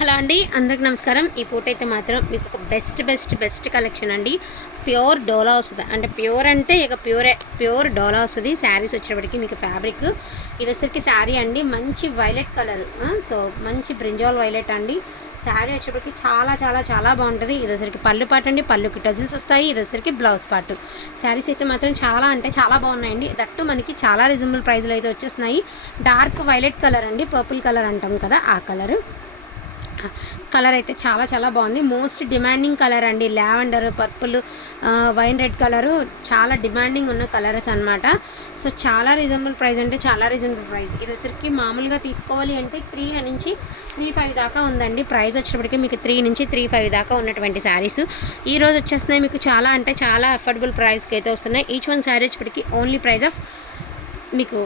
Hello అండి, అందరికి నమస్కారం. ఈ పూట అయితే మాత్రం మీకు ఒక బెస్ట్ కలెక్షన్ అండి. ప్యూర్ డోలా వస్తుంది. అంటే ప్యూర్ అంటే ఇక ప్యూర్ డోలా వస్తుంది. శారీస్ వచ్చేటప్పటికి మీకు ఫ్యాబ్రిక్ ఇది వచ్చేసరికి శారీ అండి. మంచి వైలెట్ కలర్, సో మంచి బ్రింజాల్ వైలెట్ అండి. శారీ వచ్చేటప్పటికి చాలా బాగుంటుంది. ఇది వచ్చేసరికి పళ్ళు పాటు అండి. పళ్ళుకి టజిల్స్ వస్తాయి. ఇది వచ్చేసరికి బ్లౌజ్ పార్ట్. శారీస్ అయితే మాత్రం చాలా బాగున్నాయండి. దట్టు మనకి చాలా రీజనబుల్ ప్రైస్లో అయితే వచ్చేస్తున్నాయి. డార్క్ వైలెట్ కలర్ అండి, పర్పుల్ కలర్ అంటాం కదా, ఆ కలర్ అయితే చాలా బాగుంది. మోస్ట్ డిమాండింగ్ కలర్ అండి. Lavender, purple, wine red colour చాలా డిమాండింగ్ ఉన్న కలర్స్ అనమాట. సో చాలా రీజనబుల్ ప్రైస్, అంటే చాలా రీజనబుల్ ప్రైస్. ఇది వచ్చరికి మామూలుగా తీసుకోవాలి అంటే 3 నుంచి 3,500 దాకా ఉందండి. ప్రైస్ వచ్చేటప్పటికి మీకు 3 నుంచి 3,500 దాకా ఉన్నటువంటి శారీస్ ఈరోజు వచ్చేస్తున్నాయి. మీకు చాలా అఫోర్డబుల్ ప్రైస్కి అయితే వస్తున్నాయి. ఈచ్ వన్ శారీ వచ్చేటప్పటికి ఓన్లీ ప్రైస్ ఆఫ్ మీకు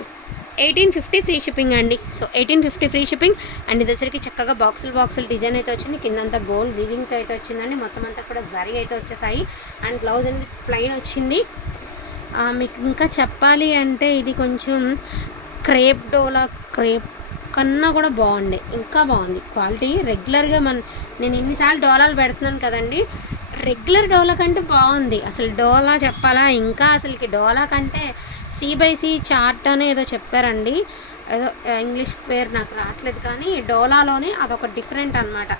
1850 ఫ్రీ షిప్పింగ్ అండి. So 1850 free shipping. అండ్ ఇది వచ్చరికి చక్కగా బాక్సులు డిజైన్ అయితే వచ్చింది. కిందంతా గోల్డ్ వీవింగ్తో అయితే వచ్చిందండి. మొత్తం అంతా కూడా జరీ అయితే వచ్చేసాయి. అండ్ బ్లౌజ్ అనేది ప్లెయిన్ వచ్చింది. మీకు ఇంకా చెప్పాలి అంటే ఇది కొంచెం క్రేప్ డోలా కన్నా కూడా బాగుండే, ఇంకా బాగుంది క్వాలిటీ. రెగ్యులర్గా నేను ఇన్నిసార్లు డోలాలు పెడుతున్నాను కదండి, రెగ్యులర్ డోలా కంటే బాగుంది. అసలు డోలా చెప్పాలా, ఇంకా అసలుకి డోలా కంటే C/C చార్ట్ అని ఏదో చెప్పారండి. ఏదో ఇంగ్లీష్ పేరు నాకు రావట్లేదు, కానీ డోలాలోనే అదొక డిఫరెంట్ అనమాట.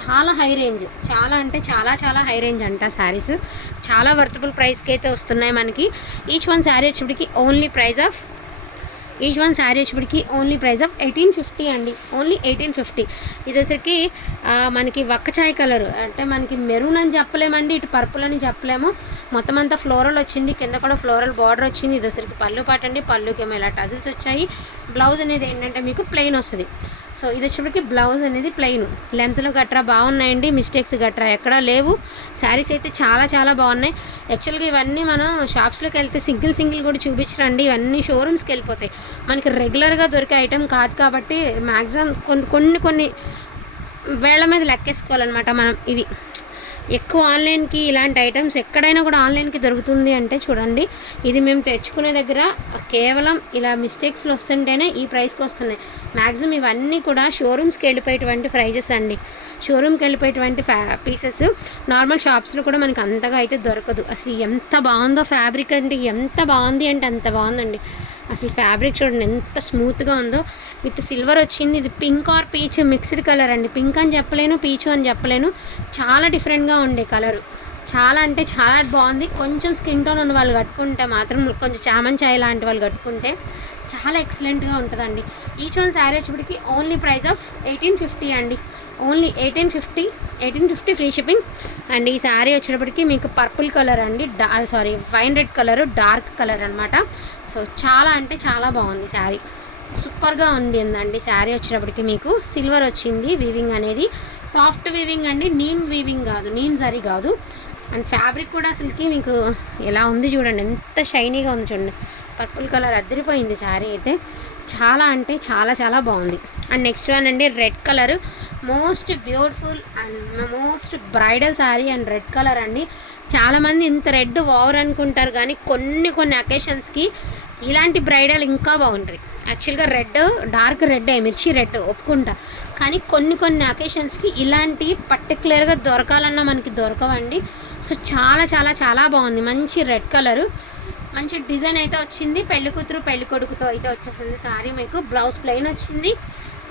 చాలా హై రేంజ్, చాలా అంటే చాలా హై రేంజ్ అంట. శారీస్ చాలా వర్తబుల్ ప్రైస్కి అయితే వస్తున్నాయి మనకి. ఈచ్ వన్ శారీ వచ్చేప్పటికి ఓన్లీ ప్రైస్ ఆఫ్ 1850 అండి. ఓన్లీ 1850. ఇది వచ్చరికి మనకి వక్కచాయ్ కలర్, అంటే మనకి మెరూన్ అని చెప్పలేమండి, ఇటు పర్పుల్ అని చెప్పలేము. మొత్తం అంతా ఫ్లోరల్ వచ్చింది. కింద కూడా ఫ్లోరల్ బార్డర్ వచ్చింది. ఇది వచ్చరికి పళ్ళు పాటు అండి. పళ్ళుకేమో ఇలా టజిల్స్ వచ్చాయి. బ్లౌజ్ అనేది ఏంటంటే మీకు ప్లెయిన్ వస్తుంది. సో ఇది వచ్చేప్పటికి బ్లౌజ్ అనేది ప్లెయిన్. లెంత్లు గట్రా బాగున్నాయండి, మిస్టేక్స్ గట్రా ఎక్కడా లేవు. శారీస్ అయితే చాలా బాగున్నాయి. యాక్చువల్గా ఇవన్నీ మనం షాప్స్లోకి వెళ్తే సింగిల్ కూడా చూపించరండి. ఇవన్నీ షోరూమ్స్కి వెళ్ళిపోతాయి. మనకి రెగ్యులర్గా దొరికే ఐటెం కాదు కాబట్టి మ్యాక్సిమం కొన్ని వేళ్ల మీద లెక్కేసుకోవాలన్నమాట మనం. ఇవి ఎక్కువ ఆన్లైన్కి ఇలాంటి ఐటమ్స్ ఎక్కడైనా కూడా ఆన్లైన్కి దొరుకుతుంది అంటే చూడండి, ఇది మేము తెచ్చుకునే దగ్గర కేవలం ఇలా మిస్టేక్స్లు వస్తుంటేనే ఈ ప్రైస్కి వస్తున్నాయి. మ్యాక్సిమం ఇవన్నీ కూడా షోరూమ్స్కి వెళ్ళిపోయేటువంటి ప్రైజెస్ అండి. షోరూమ్కి వెళ్ళిపోయేటువంటి పీసెస్ నార్మల్ షాప్స్లో కూడా మనకి అంతగా అయితే దొరకదు. అసలు ఎంత బాగుందో ఫ్యాబ్రిక్ అంటే, ఎంత బాగుంది అంటే అంత బాగుందండి. అసలు ఫ్యాబ్రిక్ చూడండి ఎంత స్మూత్గా ఉందో. విత్ సిల్వర్ వచ్చింది. ఇది pink are peach mixed colour అండి. పింక్ అని చెప్పలేను, పీచు అని చెప్పలేను. చాలా డిఫరెంట్గా ఉండే కలరు. చాలా అంటే చాలా బాగుంది. కొంచెం స్కిన్ టోన్ ఉన్న వాళ్ళు కట్టుకుంటే మాత్రం, కొంచెం చామన్ చాయ్ లాంటి వాళ్ళు కట్టుకుంటే చాలా ఎక్సలెంట్గా ఉంటుందండి. ఈచ్ వన్ శారీ వచ్చేప్పటికి ఓన్లీ ప్రైస్ ఆఫ్ 1850 అండి. Only 1850 free shipping. అండ్ ఈ శారీ వచ్చేటప్పటికి మీకు పర్పుల్ కలర్ అండి, wine red colour, dark colour అనమాట. సో చాలా అంటే చాలా బాగుంది శారీ. సూపర్గా ఉంది అండి. శారీ వచ్చేటప్పటికి మీకు సిల్వర్ వచ్చింది. వీవింగ్ అనేది సాఫ్ట్ వీవింగ్ అండి, నీమ్ వీవింగ్ కాదు, నీమ్ జరీ కాదు. అండ్ ఫ్యాబ్రిక్ కూడా అసలుకి మీకు ఎలా ఉంది చూడండి, ఎంత షైనీగా ఉంది చూడండి. పర్పుల్ కలర్ అదిరిపోయింది శారీ అయితే. చాలా అంటే చాలా బాగుంది. అండ్ నెక్స్ట్ వన్ అండి, red colour. Most beautiful and most bridal sari and red colour అండి. చాలామంది ఇంత రెడ్ ఓవర్ అనుకుంటారు, కానీ కొన్ని అకేషన్స్కి ఇలాంటి బ్రైడల్ ఇంకా బాగుంటుంది. యాక్చువల్గా రెడ్, డార్క్ రెడ్, మిర్చి రెడ్ ఒప్పుకుంటా, కానీ కొన్ని అకేషన్స్కి ఇలాంటి పర్టికులర్గా దొరకాలన్నా మనకి దొరకవండి. సో చాలా బాగుంది. మంచి రెడ్ కలరు, మంచి డిజైన్ అయితే వచ్చింది. పెళ్లి కూతురు పెళ్లి కొడుకుతో అయితే వచ్చేసింది శారీ. మీకు బ్లౌజ్ ప్లెయిన్ వచ్చింది.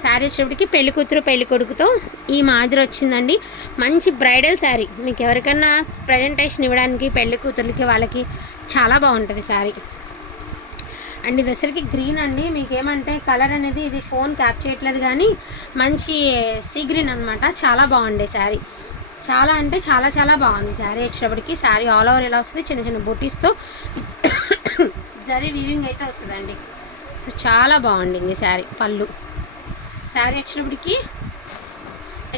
శారీ వచ్చేప్పటికి పెళ్లి కూతురు పెళ్లి కొడుకుతో ఈ మాదిరి వచ్చిందండి. మంచి బ్రైడల్ శారీ. మీకు ఎవరికైనా ప్రజెంటేషన్ ఇవ్వడానికి పెళ్లి కూతుర్లకి వాళ్ళకి చాలా బాగుంటుంది శారీ. అండ్ ఇది వచ్చరికి గ్రీన్ అండి. మీకు ఏమంటే కలర్ అనేది ఇది ఫోన్ క్యాప్ చేయట్లేదు, కానీ మంచి సీ గ్రీన్ అనమాట. చాలా బాగుండే శారీ. చాలా అంటే చాలా బాగుంది శారీ వచ్చేటప్పటికి. శారీ ఆల్ ఓవర్ ఎలా వస్తుంది, చిన్న బూటీస్తో జరీ వీవింగ్ అయితే వస్తుందండి. సో చాలా బాగుండింది శారీ. పళ్ళు శారీ వచ్చేటప్పటికి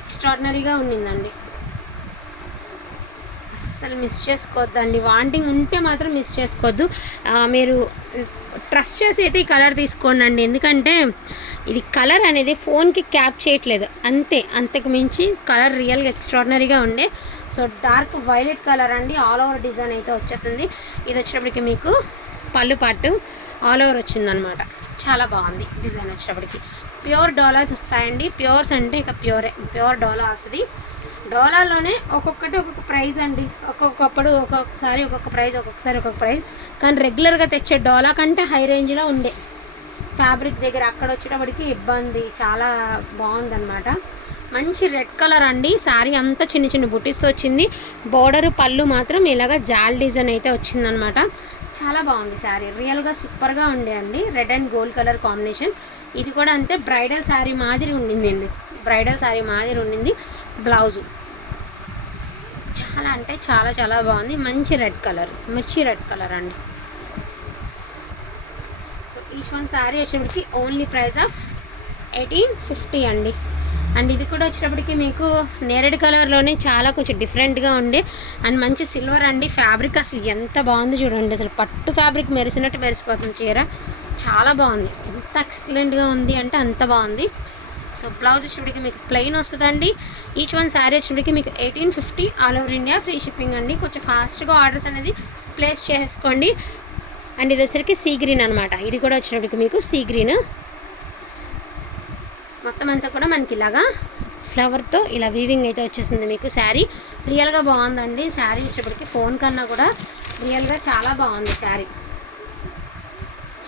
ఎక్స్ట్రాడినరీగా ఉండిందండి. అస్సలు మిస్ చేసుకోవద్దండి. వాంటింగ్ ఉంటే మాత్రం మిస్ చేసుకోవద్దు. మీరు ట్రస్ట్ చేసి అయితే ఈ కలర్ తీసుకోండి. ఎందుకంటే ఇది కలర్ అనేది ఫోన్కి క్యాప్ చేయట్లేదు, అంతకు మించి కలర్ రియల్గా ఎక్స్ట్రాడినరీగా ఉండే. సో డార్క్ వైలెట్ కలర్ అండి. ఆల్ ఓవర్ డిజైన్ అయితే వచ్చేసింది. ఇది వచ్చేటప్పటికి మీకు పళ్ళు పాటు ఆల్ ఓవర్ వచ్చిందనమాట. చాలా బాగుంది డిజైన్ వచ్చేటప్పటికి. ప్యూర్ డోలాస్ వస్తాయండి. ప్యూర్స్ అంటే ఇక ప్యూర్ డోలా వస్తుంది. డోలాలోనే ఒక్కొక్కటి ఒక్కొక్క ప్రైజ్ అండి. ఒక్కొక్కసారి ఒక్కొక్క ప్రైజ్, ఒక్కొక్కసారి ఒక్కొక్క ప్రైజ్. కానీ రెగ్యులర్గా తెచ్చే డోలా కంటే హై రేంజ్లో ఉండే ఫ్యాబ్రిక్ దగ్గర అక్కడ వచ్చేటప్పటికి ఇబ్బంది. చాలా బాగుందన్నమాట. మంచి రెడ్ కలర్ అండి. శారీ అంతా చిన్న చిన్న బుట్టీస్తో వచ్చింది. బోర్డరు పళ్ళు మాత్రం ఇలాగ జాల్ డిజైన్ అయితే వచ్చిందనమాట. చాలా బాగుంది శారీ. రియల్గా సూపర్గా ఉండే అండి. Red and gold colour combination. ఇది కూడా అంతే బ్రైడల్ శారీ మాదిరి ఉండింది అండి. బ్రైడల్ శారీ మాదిరి ఉండింది. బ్లౌజు చాలా అంటే చాలా చాలా బాగుంది. మంచి రెడ్ కలర్, మిర్చి రెడ్ కలర్ అండి. సో ఈచ్ వన్ శారీ వచ్చేటప్పటికి ఓన్లీ ప్రైస్ ఆఫ్ 1850 అండి. అండ్ ఇది కూడా వచ్చేటప్పటికి మీకు నేరేడు కలర్లోనే చాలా కొంచెం డిఫరెంట్గా ఉండే అండ్ మంచి సిల్వర్ అండి. ఫ్యాబ్రిక్ అసలు ఎంత బాగుంది చూడండి. అసలు పట్టు ఫ్యాబ్రిక్ మెరిసినట్టు మెరిసిపోతుంది చీర. చాలా బాగుంది. ఎంత ఎక్సలెంట్గా ఉంది అంటే అంత బాగుంది. సో బ్లౌజ్ వచ్చేటప్పటికి మీకు ప్లెయిన్ వస్తుందండి. ఈచ్ వన్ శారీ వచ్చేటప్పటికి మీకు 1850 all over India free shipping అండి. కొంచెం ఫాస్ట్గా ఆర్డర్స్ అనేది ప్లేస్ చేసుకోండి. అండ్ ఇది వచ్చేసరికి సీ గ్రీన్ అనమాట. ఇది కూడా వచ్చేటప్పటికి మీకు సీ గ్రీన్. మొత్తం అంతా కూడా మనకి ఇలాగా ఫ్లవర్తో ఇలా వీవింగ్ అయితే వచ్చేసింది మీకు. శారీ రియల్గా బాగుందండి. శారీ వచ్చేప్పటికి ఫోన్ కన్నా కూడా రియల్గా చాలా బాగుంది శారీ.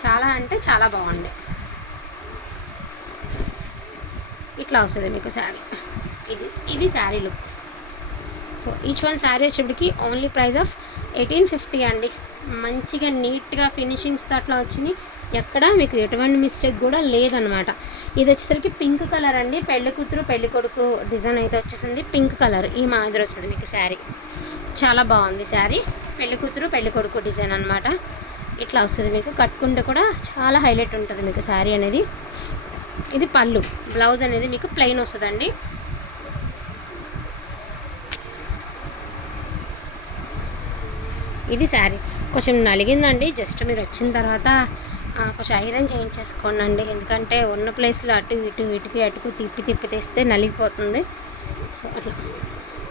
చాలా అంటే చాలా బాగుంది. ఇట్లా వస్తుంది మీకు శారీ. ఇది sari look. So each one sari వచ్చేప్పటికి ఓన్లీ ప్రైస్ ఆఫ్ 1850 అండి. మంచిగా నీట్గా ఫినిషింగ్స్తో అట్లా వచ్చినాయి. ఎక్కడ మీకు ఎటువంటి మిస్టేక్ కూడా లేదనమాట. ఇది వచ్చేసరికి పింక్ కలర్ అండి. పెళ్లి కూతురు పెళ్లి కొడుకు డిజైన్ అయితే వచ్చేసింది. పింక్ కలర్ ఈ మాదిరి వస్తుంది మీకు శారీ. చాలా బాగుంది శారీ. పెళ్లి కూతురు పెళ్లి కొడుకు డిజైన్ అనమాట. ఇట్లా వస్తుంది మీకు. కట్టుకుంటే కూడా చాలా హైలైట్ ఉంటుంది మీకు శారీ అనేది. ఇది పళ్ళు. బ్లౌజ్ అనేది మీకు ప్లెయిన్ వస్తుందండి. ఇది శారీ కొంచెం నలిగిందండి. జస్ట్ మీరు వచ్చిన తర్వాత కొంచెం ఐరన్ చేయించేసుకోండి. ఎందుకంటే ఉన్న ప్లేస్లో అటు ఇటు ఇటుకి అటుకు తిప్పి తెస్తే నలిగిపోతుంది. అట్లా.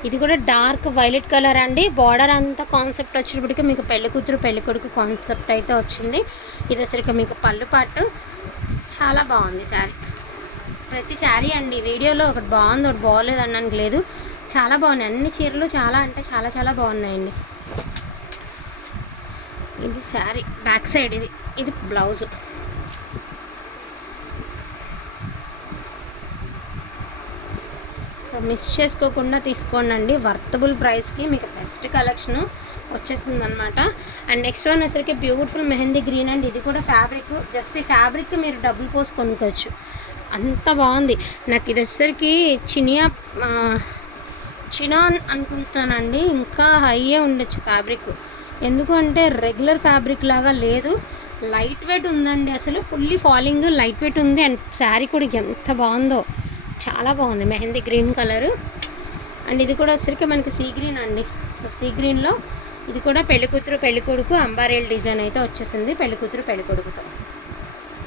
ఇది కూడా డార్క్ వైలెట్ కలర్ అండి. బార్డర్ అంతా కాన్సెప్ట్ వచ్చేటప్పటికి మీకు పెళ్లి కూతురు పెళ్లి కొడుకు కాన్సెప్ట్ అయితే వచ్చింది. ఇది అసలు మీకు పళ్ళు పాటు చాలా బాగుంది శారీ. ప్రతి శారీ అండి వీడియోలో ఒకటి బాగుంది ఒకటి బాగోలేదు అనడానికి లేదు. చాలా బాగున్నాయి అన్ని చీరలు. చాలా అంటే చాలా చాలా బాగున్నాయండి. ఇది శారీ బ్యాక్ సైడ్. ఇది బ్లౌజ్. సో మిస్ చేసుకోకుండా తీసుకోండి. వర్తబుల్ ప్రైస్కి మీకు బెస్ట్ కలెక్షన్ వచ్చేసింది అనమాట. అండ్ నెక్స్ట్ వన్ వచ్చేసరికి బ్యూటిఫుల్ మెహందీ గ్రీన్ అండ్ ఇది కూడా ఫ్యాబ్రిక్. జస్ట్ ఈ ఫ్యాబ్రిక్ మీరు డబ్బులు పోసి కొనుక్కోవచ్చు. అంత బాగుంది. నాకు ఇది వచ్చేసరికి చినాన్ అనుకుంటున్నానండి. ఇంకా హైయే ఉండొచ్చు ఫ్యాబ్రిక్. ఎందుకంటే రెగ్యులర్ ఫ్యాబ్రిక్ లాగా లేదు. లైట్ వెయిట్ ఉందండి. అసలు ఫుల్లీ ఫాలింగ్ లైట్ వెయిట్ ఉంది. అండ్ శారీ కూడా ఎంత బాగుందో. చాలా బాగుంది. Mehndi green colour. అండ్ ఇది కూడా వచ్చేసరికి మనకి సీ గ్రీన్ అండి. సో సీ గ్రీన్లో ఇది కూడా పెళ్లి కూతురు పెళ్లి కొడుకు అంబారేల్ డిజైన్ అయితే వచ్చేసింది. పెళ్లి కూతురు పెళ్లి కొడుకుతో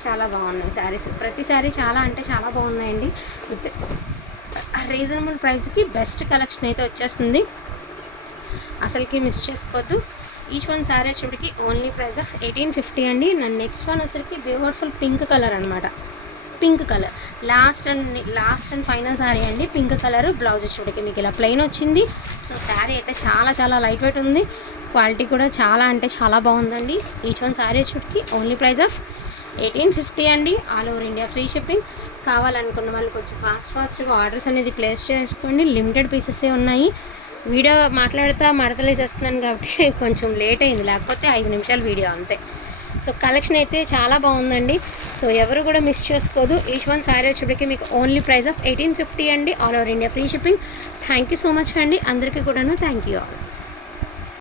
చాలా బాగున్నాయి శారీస్. ప్రతి శారీ చాలా అంటే చాలా బాగున్నాయండి. రీజనబుల్ ప్రైస్కి బెస్ట్ కలెక్షన్ అయితే వచ్చేస్తుంది. అసలుకి మిస్ చేసుకోవద్దు. ఈచ్ వన్ శారీ వచ్చేటికి ఓన్లీ ప్రైస్ ఆఫ్ 1850 అండి. నా నెక్స్ట్ వన్ వచ్చేసరికి బ్యూటిఫుల్ పింక్ కలర్ అనమాట. Pink colour last and final sari అండి. Pink colour. బ్లౌజ్ వచ్చేటికి మీకు ఇలా ప్లెయిన్ వచ్చింది. సో శారీ అయితే చాలా చాలా లైట్ వెయిట్ ఉంది. క్వాలిటీ కూడా చాలా అంటే చాలా బాగుందండి. ఈచ్ వన్ శారీ వచ్చేటికి ఓన్లీ ప్రైస్ ఆఫ్ 1850 అండి. All over India free shipping. కావాలనుకున్న వాళ్ళు కొంచెం ఫాస్ట్గా ఆర్డర్స్ అనేది ప్లేస్ చేసుకోండి. లిమిటెడ్ పీసెసే ఉన్నాయి. వీడియో మాట్లాడుతూ మడతలేసేస్తున్నాను కాబట్టి కొంచెం లేట్ అయింది. లేకపోతే 5 నిమిషాల వీడియో అంతే. సో కలెక్షన్ అయితే చాలా బాగుందండి. సో ఎవరు కూడా మిస్ చేసుకోదు. ఈచ్ వన్ శారీ వచ్చేటికి మీకు ఓన్లీ ప్రైస్ ఆఫ్ 1850 అండి. All over India free shipping. Thank you so much అండి అందరికీ కూడాను. Thank you all.